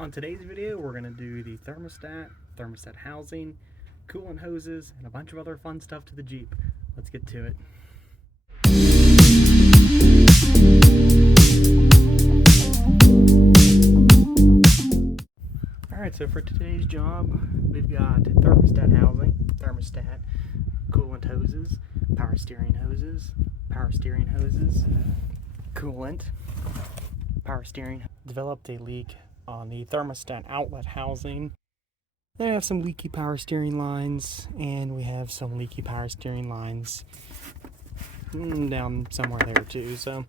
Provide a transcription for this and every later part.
On today's video, we're going to do the thermostat housing, coolant hoses, and a bunch of other fun stuff to the Jeep. Let's get to it. Alright, so for today's job, we've got thermostat housing, thermostat, coolant hoses, power steering hoses, coolant, power steering. Developed a leak on the thermostat outlet housing. Then we have some leaky power steering lines, and we have some leaky power steering lines down somewhere there too. So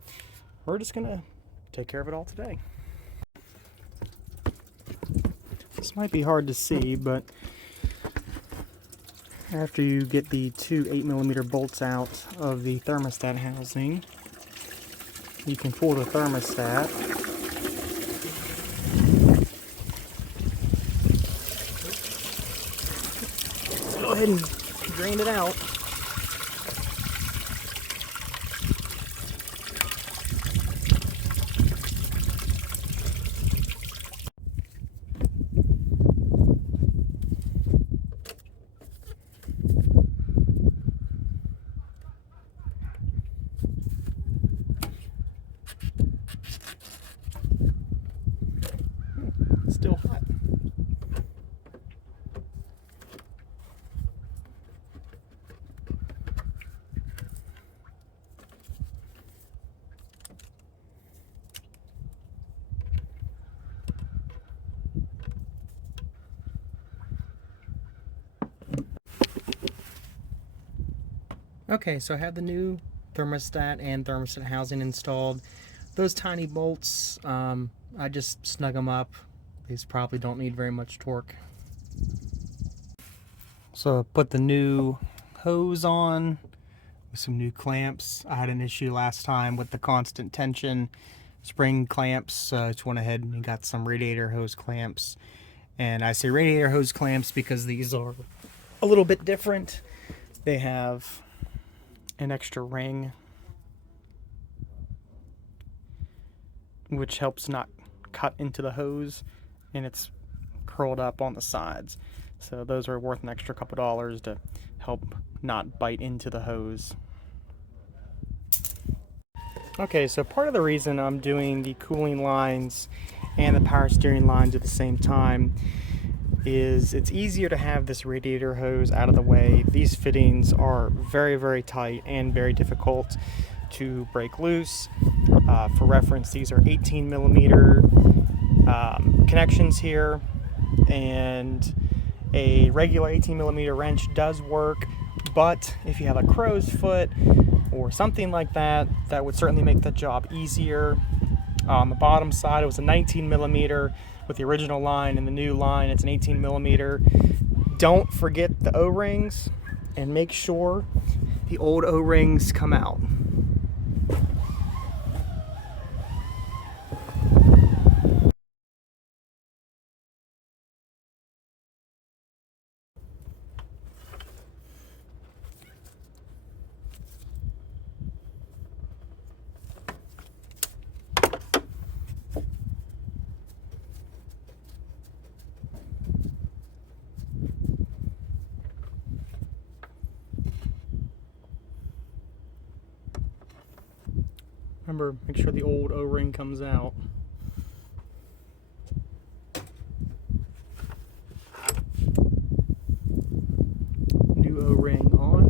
we're just gonna take care of it all today. This might be hard to see, but after you get the two 8mm bolts out of the thermostat housing, you can pull the thermostat. Go ahead and drain it out. Still hot. Okay, so I have the new thermostat and thermostat housing installed. Those tiny bolts, I just snug them up. These probably don't need very much torque. So I put the new hose on with some new clamps. I had an issue last time with the constant tension spring clamps, so I just went ahead and got some radiator hose clamps. And I say radiator hose clamps because these are a little bit different. They have an extra ring, which helps not cut into the hose, and it's curled up on the sides. So those are worth an extra couple dollars to help not bite into the hose. Okay, so part of the reason I'm doing the cooling lines and the power steering lines at the same time is it's easier to have this radiator hose out of the way. These fittings are very, very tight and very difficult to break loose. For reference, these are 18mm connections here, and a regular 18mm wrench does work, but if you have a crow's foot or something like that, that would certainly make the job easier. On the bottom side, it was a 19mm with the original line, and the new line, it's an 18mm. Don't forget the O-rings, and make sure the old O-rings come out. Remember, make sure the old O-ring comes out. New O-ring on.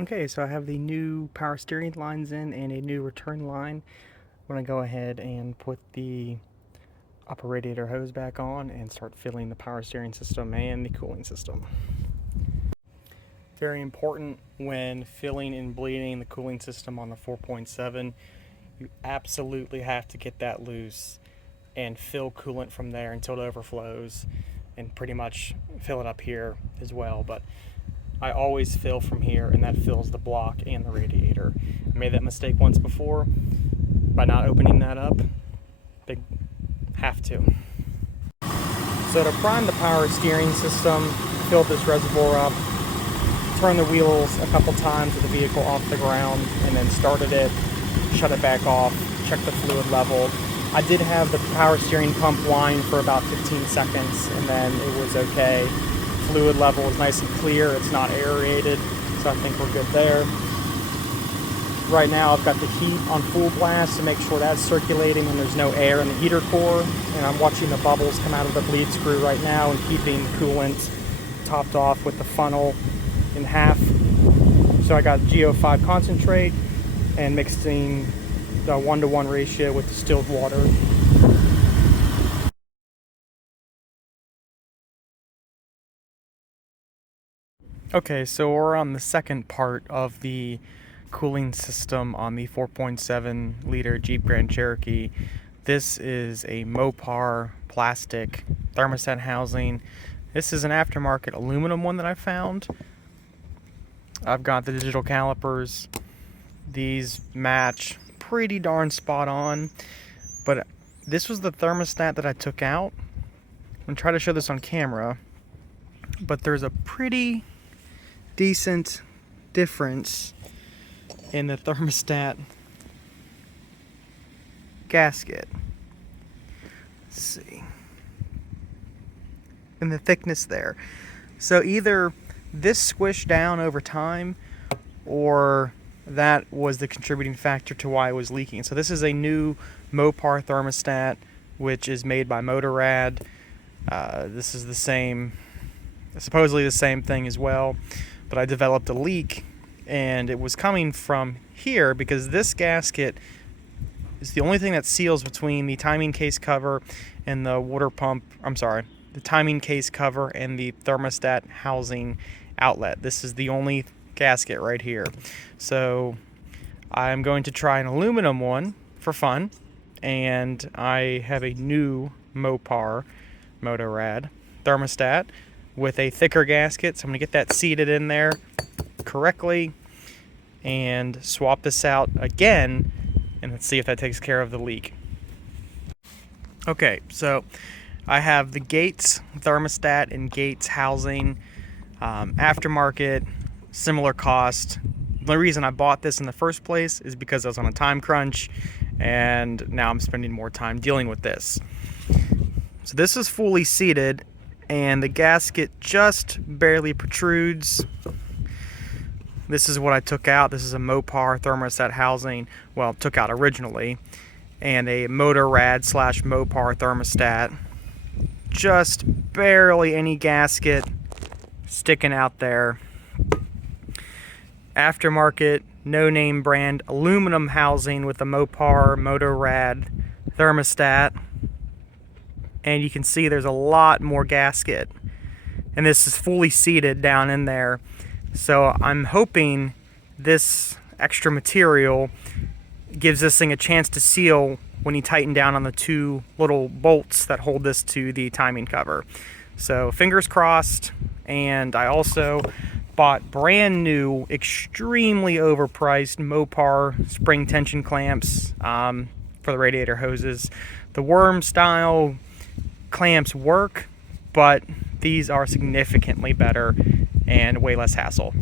Okay, so I have the new power steering lines in and a new return line. I'm going to go ahead and put the upper radiator hose back on and start filling the power steering system and the cooling system. Very important when filling and bleeding the cooling system on the 4.7, you absolutely have to get that loose and fill coolant from there until it overflows, and pretty much fill it up here as well. But I always fill from here, and that fills the block and the radiator. I made that mistake once before by not opening that up. Big have to. So to prime the power steering system, fill this reservoir up, turn the wheels a couple times with the vehicle off the ground, and then started it, shut it back off, check the fluid level. I did have the power steering pump whine for about 15 seconds, and then it was okay. Fluid level is nice and clear, it's not aerated, so I think we're good there. Right now I've got the heat on full blast to make sure that's circulating and there's no air in the heater core, and I'm watching the bubbles come out of the bleed screw right now and keeping the coolant topped off with the funnel in half. So I got GO5 concentrate and mixing the 1-to-1 ratio with distilled water. Okay, so we're on the second part of the cooling system on the 4.7 liter Jeep Grand Cherokee. This is a Mopar plastic thermostat housing. This is an aftermarket aluminum one that I found. I've got the digital calipers. These match pretty darn spot on, but this was the thermostat that I took out. I'm gonna try to show this on camera, but there's a pretty decent difference in the thermostat gasket. Let's see. And the thickness there. So either this squished down over time, or that was the contributing factor to why it was leaking. So this is a new Mopar thermostat, which is made by Motorrad. This is the same, supposedly the same thing as well, but I developed a leak, and it was coming from here because this gasket is the only thing that seals between the timing case cover and the water pump. The timing case cover and the thermostat housing outlet. This is the only gasket right here. So I'm going to try an aluminum one for fun, and I have a new Motorrad thermostat with a thicker gasket, so I'm going to get that seated in there correctly and swap this out again, and let's see if that takes care of the leak. Okay, so I have the Gates thermostat and Gates housing, aftermarket, similar cost. The only reason I bought this in the first place is because I was on a time crunch, and now I'm spending more time dealing with this. So this is fully seated, and the gasket just barely protrudes. This is what I took out. This is a Mopar thermostat housing. Well, took out originally, and a Motorrad / Mopar thermostat. Just barely any gasket sticking out there. Aftermarket, no-name brand aluminum housing with a Motorrad thermostat. And you can see there's a lot more gasket, and this is fully seated down in there. So I'm hoping this extra material gives this thing a chance to seal when you tighten down on the two little bolts that hold this to the timing cover. So fingers crossed. And I also bought brand new, extremely overpriced Mopar spring tension clamps for the radiator hoses. The worm style clamps work, but these are significantly better and way less hassle.